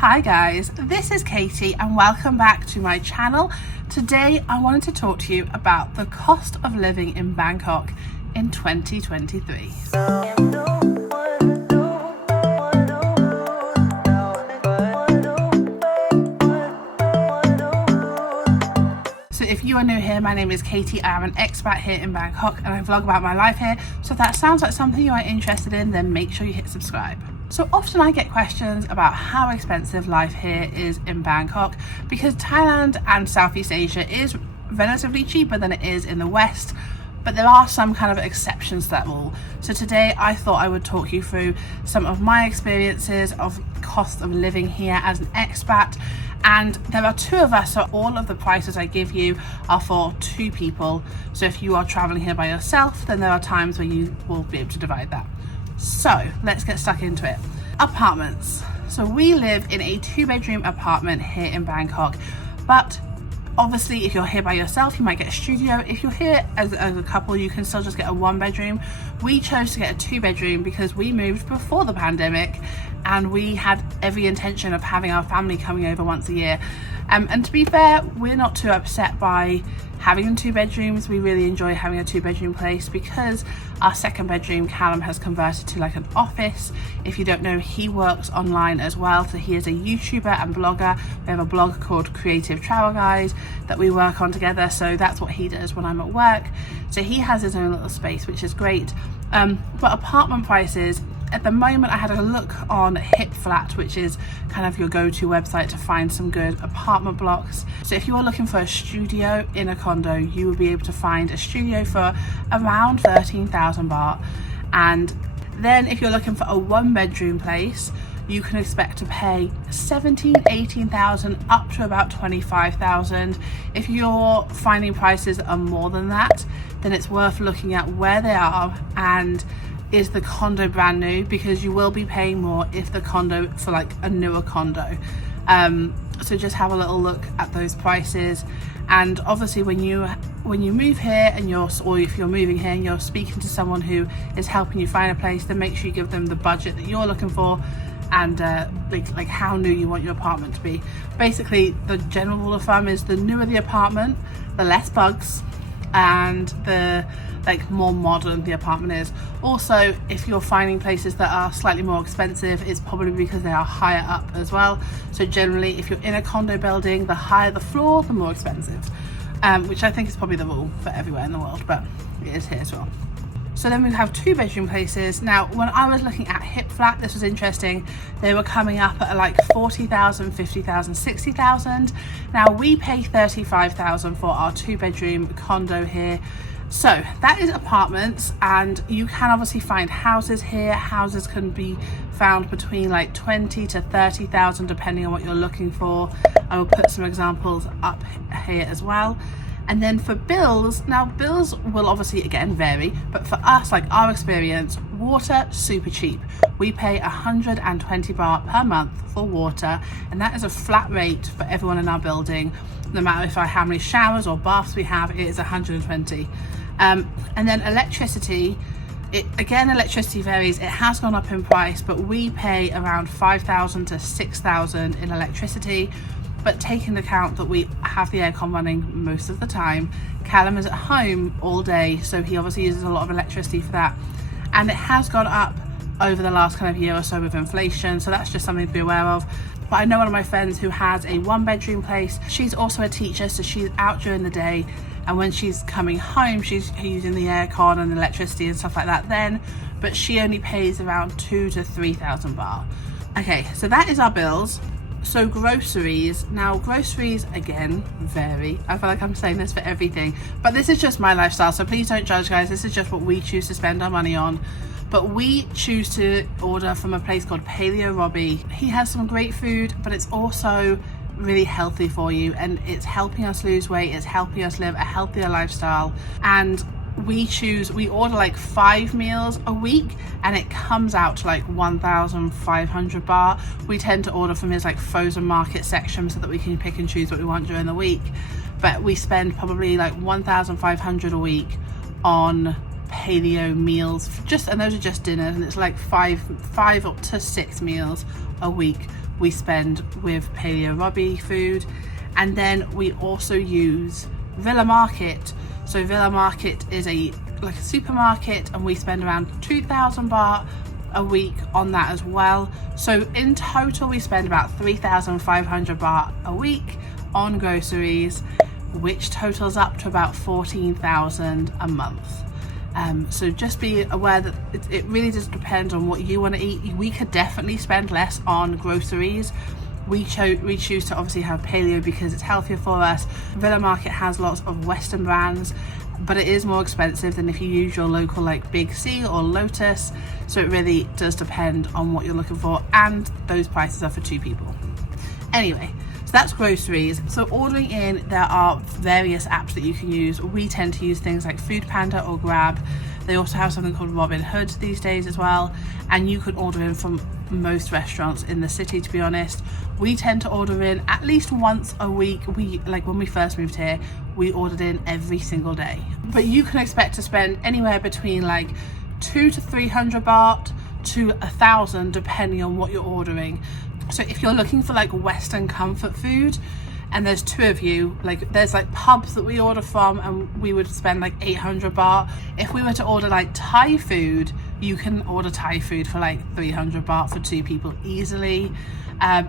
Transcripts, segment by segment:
Hi guys, this is Katie and welcome back to my channel. Today I wanted to talk to you about the cost of living in Bangkok in 2023. So if you are new here, my name is Katie. I am an expat here in Bangkok and I vlog about my life here. So if that sounds like something you are interested in, then make sure you hit subscribe. So often I get questions about how expensive life here is in Bangkok because Thailand and Southeast Asia is relatively cheaper than it is in the West, but there are some kind of exceptions to that rule. So today I thought I would talk you through some of my experiences of cost of living here as an expat. And there are two of us, so all of the prices I give you are for two people. So if you are traveling here by yourself, then there are times where you will be able to divide that. So let's get stuck into it. Apartments. So we live in a 2-bedroom apartment here in Bangkok, but obviously if you're here by yourself you might get a studio. If you're here as a couple you can still just get a 1-bedroom. We chose to get a 2-bedroom because we moved before the pandemic and we had every intention of having our family coming over once a year. And to be fair, we're not too upset by having 2 bedrooms. We really enjoy having a 2-bedroom place because our 2nd bedroom Callum has converted to like an office. If you don't know, he works online as well, so he is a YouTuber and blogger. We have a blog called Creative Travel Guide that we work on together, so that's what he does when I'm at work. So he has his own little space, which is great. But apartment prices at the moment, I had a look on HipFlat, which is kind of your go-to website to find some good apartment blocks. So if you are looking for a studio in a condo, you will be able to find a studio for around 13,000 baht. And then if you're looking for a 1-bedroom place, you can expect to pay 18,000 up to about 25,000. If you're finding prices that are more than that, then it's worth looking at where they are and is the condo brand new, because you will be paying more if the condo for like a newer condo. So just have a little look at those prices. And obviously when you move here and if you're moving here and you're speaking to someone who is helping you find a place, then make sure you give them the budget that you're looking for and like how new you want your apartment to be. Basically the general rule of thumb is the newer the apartment, the less bugs and the more modern the apartment is. Also, if you're finding places that are slightly more expensive, it's probably because they are higher up as well. So generally if you're in a condo building, the higher the floor, the more expensive, which I think is probably the rule for everywhere in the world, but it is here as well. So then we have 2-bedroom places. Now when I was looking at HipFlat, this was interesting. They were coming up at like 40,000, 50,000, 60,000. Now we pay 35,000 for our 2-bedroom condo here. So that is apartments, and you can obviously find houses here. Houses can be found between like 20 to 30,000 depending on what you're looking for. I will put some examples up here as well. And then for bills, now bills will obviously again vary, but for us, like our experience, water super cheap. We pay 120 baht per month for water, and that is a flat rate for everyone in our building. No matter how many showers or baths we have, it is 120. And then electricity, electricity varies. It has gone up in price, but we pay around 5,000 to 6,000 in electricity. But take into account that we have the aircon running most of the time. Callum is at home all day, so he obviously uses a lot of electricity for that. And it has gone up over the last kind of year or so with inflation, so that's just something to be aware of. But I know one of my friends who has a 1-bedroom place. She's also a teacher, so she's out during the day, and when she's coming home she's using the aircon and electricity and stuff like that then, but she only pays around 2,000 to 3,000 baht. Okay, so that is our bills. So groceries, now groceries again vary. I feel like I'm saying this for everything, but this is just my lifestyle, so please don't judge guys. This is just what we choose to spend our money on. But we choose to order from a place called Paleo Robbie. He has some great food, but it's also really healthy for you, and it's helping us lose weight, it's helping us live a healthier lifestyle. And we order like 5 meals a week and it comes out to like 1,500 baht. We tend to order from his like frozen market section so that we can pick and choose what we want during the week, but we spend probably like 1,500 a week on paleo meals, and those are just dinners, and it's like five up to 6 meals a week we spend with Paleo Robbie food. And then we also use Villa Market. So Villa Market is like a supermarket, and we spend around 2,000 baht a week on that as well. So in total we spend about 3,500 baht a week on groceries, which totals up to about 14,000 a month. So just be aware that it really does depend on what you want to eat. We could definitely spend less on groceries. We choose to obviously have paleo because it's healthier for us. Villa Market has lots of Western brands, but it is more expensive than if you use your local like Big C or Lotus. So it really does depend on what you're looking for, and those prices are for 2 people. Anyway, so that's groceries. So ordering in, there are various apps that you can use. We tend to use things like Foodpanda or Grab. They also have something called Robin Hood these days as well, and you can order in from most restaurants in the city, to be honest. We tend to order in at least once a week. When we first moved here, we ordered in every single day. But you can expect to spend anywhere between like 200 to 300 baht to 1,000 depending on what you're ordering. So if you're looking for like Western comfort food, and there's 2 of you, like there's like pubs that we order from, and we would spend like 800 baht. If we were to order like Thai food, you can order Thai food for like 300 baht for 2 people easily.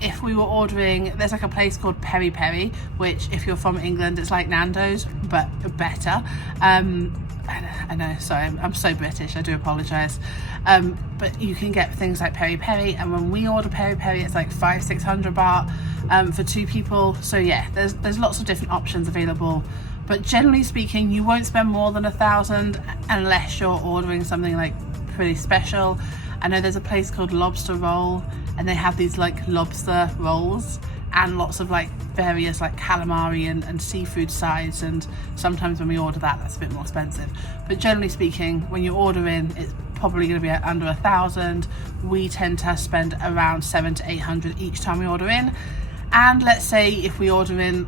If we were ordering, there's like a place called Peri Peri, which if you're from England, it's like Nando's, but better. I know, sorry, I'm so British, I do apologise. But you can get things like Peri Peri, and when we order Peri Peri, it's like 500-600 baht for 2 people. So yeah, there's lots of different options available. But generally speaking, you won't spend more than 1,000 unless you're ordering something like pretty special. I know there's a place called Lobster Roll, and they have these like lobster rolls and lots of like various like calamari and seafood sides, and sometimes when we order that's a bit more expensive. But generally speaking, when you order in, it's probably going to be under 1,000. We tend to spend around 700 to 800 each time we order in. And let's say if we order in,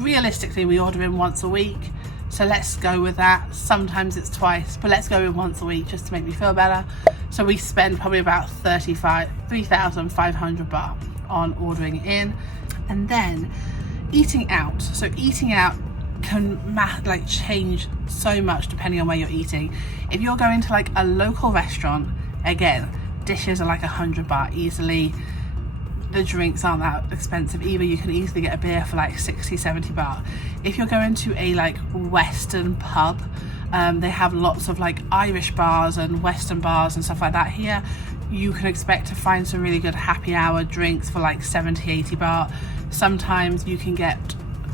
realistically we order in once a week, so let's go with that. Sometimes it's twice, but let's go in once a week just to make me feel better. So we spend probably about 3,500 baht on ordering in. And then eating out. So eating out can change so much depending on where you're eating. If you're going to like a local restaurant, again, dishes are like 100 baht easily. The drinks aren't that expensive either. You can easily get a beer for like 60-70 baht. If you're going to a like Western pub, they have lots of like Irish bars and Western bars and stuff like that here. You can expect to find some really good happy hour drinks for like 70-80 baht. Sometimes you can get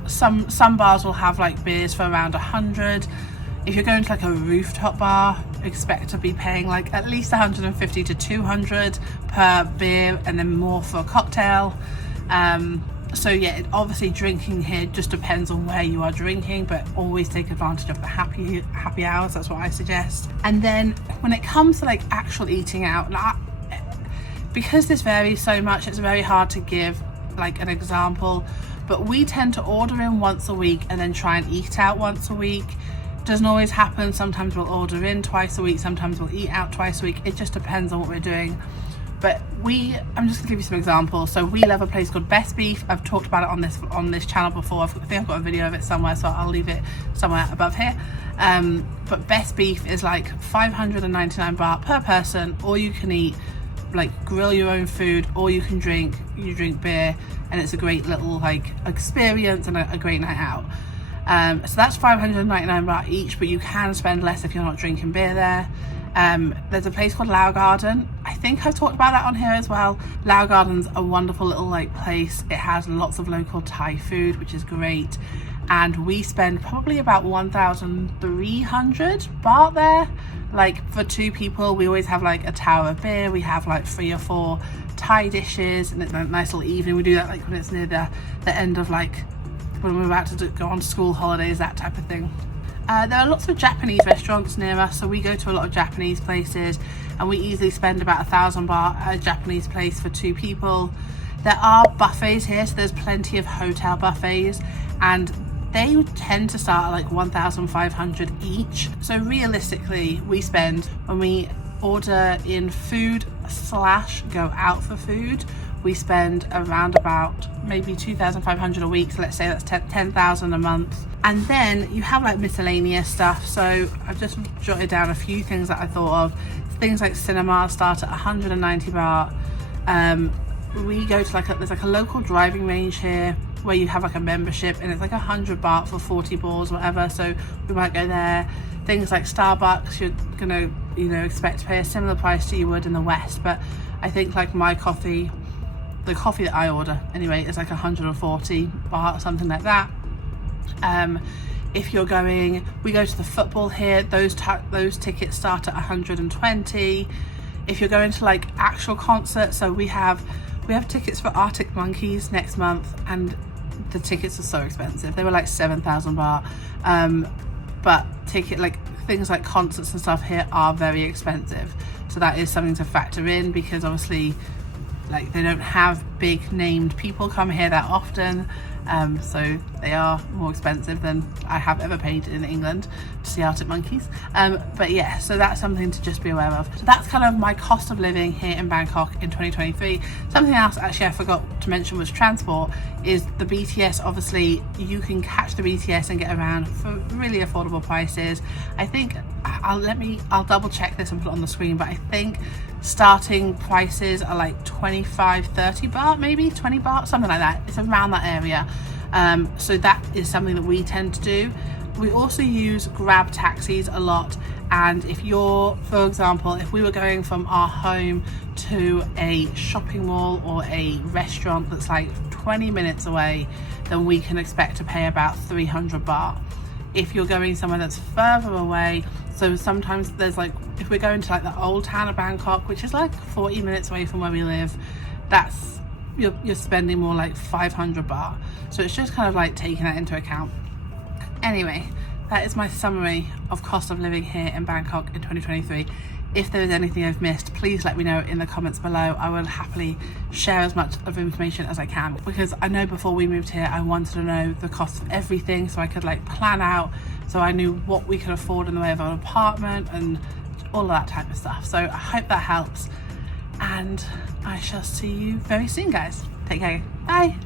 some bars will have like beers for around 100. If you're going to like a rooftop bar, expect to be paying like at least 150 to 200 per beer, and then more for a cocktail. So yeah, obviously drinking here just depends on where you are drinking, but always take advantage of the happy hours. That's what I suggest. And then when it comes to like actual eating out, because this varies so much, it's very hard to give like an example, but we tend to order in once a week and then try and eat out once a week. Doesn't always happen. Sometimes we'll order in twice a week, sometimes we'll eat out twice a week. It just depends on what we're doing. But I'm just gonna give you some examples. So we love a place called Best Beef. I've talked about it on this channel before. I think I've got a video of it somewhere, so I'll leave it somewhere above here. But Best Beef is like 599 baht per person, or you can eat, like grill your own food, or you drink beer, and it's a great little like experience and a great night out. So that's 599 baht each, but you can spend less if you're not drinking beer there. There's a place called Lao Garden. I think I've talked about that on here as well. Lao Garden's a wonderful little like place. It has lots of local Thai food, which is great. And we spend probably about 1,300 baht there. Like for 2 people, we always have like a tower of beer. We have like 3 or 4 Thai dishes, and it's a nice little evening. We do that like when it's near the end of like when we're about to go on school holidays, that type of thing. There are lots of Japanese restaurants near us, so we go to a lot of Japanese places, and we easily spend about 1,000 baht at a Japanese place for 2 people. There are buffets here, so there's plenty of hotel buffets, and they tend to start at like 1,500 each. So realistically, we spend, when we order in food, / go out for food, we spend around about maybe 2,500 a week, so let's say that's 10,000 a month. And then you have like miscellaneous stuff, so I've just jotted down a few things that I thought of. Things like cinema start at 190 baht. We go to there's like a local driving range here where you have like a membership, and it's like 100 baht for 40 balls, whatever, so we might go there. Things like Starbucks, you're gonna expect to pay a similar price to you would in the West, but I think like my coffee, the coffee that I order anyway, is like 140 baht or something like that. If you're going, we go to the football here, those tickets start at 120. If you're going to like actual concerts, so we have tickets for Arctic Monkeys next month, and the tickets are so expensive. They were like 7,000 baht. But things like concerts and stuff here are very expensive. So that is something to factor in, because obviously like they don't have big named people come here that often. So they are more expensive than I have ever paid in England to see Arctic Monkeys. But yeah, so that's something to just be aware of. So that's kind of my cost of living here in Bangkok in 2023. Something else actually I forgot to mention was transport, is the BTS. Obviously you can catch the BTS and get around for really affordable prices. I think I'll double check this and put it on the screen, but I think starting prices are like 25-30 baht, maybe 20 baht, something like that. It's around that area. So that is something that we tend to do. We also use Grab taxis a lot, and if you're, for example, if we were going from our home to a shopping mall or a restaurant that's like 20 minutes away, then we can expect to pay about 300 baht. If you're going somewhere that's further away, so sometimes there's like, if we're going to like the old town of Bangkok, which is like 40 minutes away from where we live, that's you're spending more like 500 baht. So it's just kind of like taking that into account. Anyway, that is my summary of cost of living here in Bangkok in 2023. If there is anything I've missed, please let me know in the comments below. I will happily share as much of information as I can, because I know before we moved here I wanted to know the cost of everything, so I could like plan out, so I knew what we could afford in the way of an apartment and all of that type of stuff. So I hope that helps, and I shall see you very soon, guys. Take care. Bye.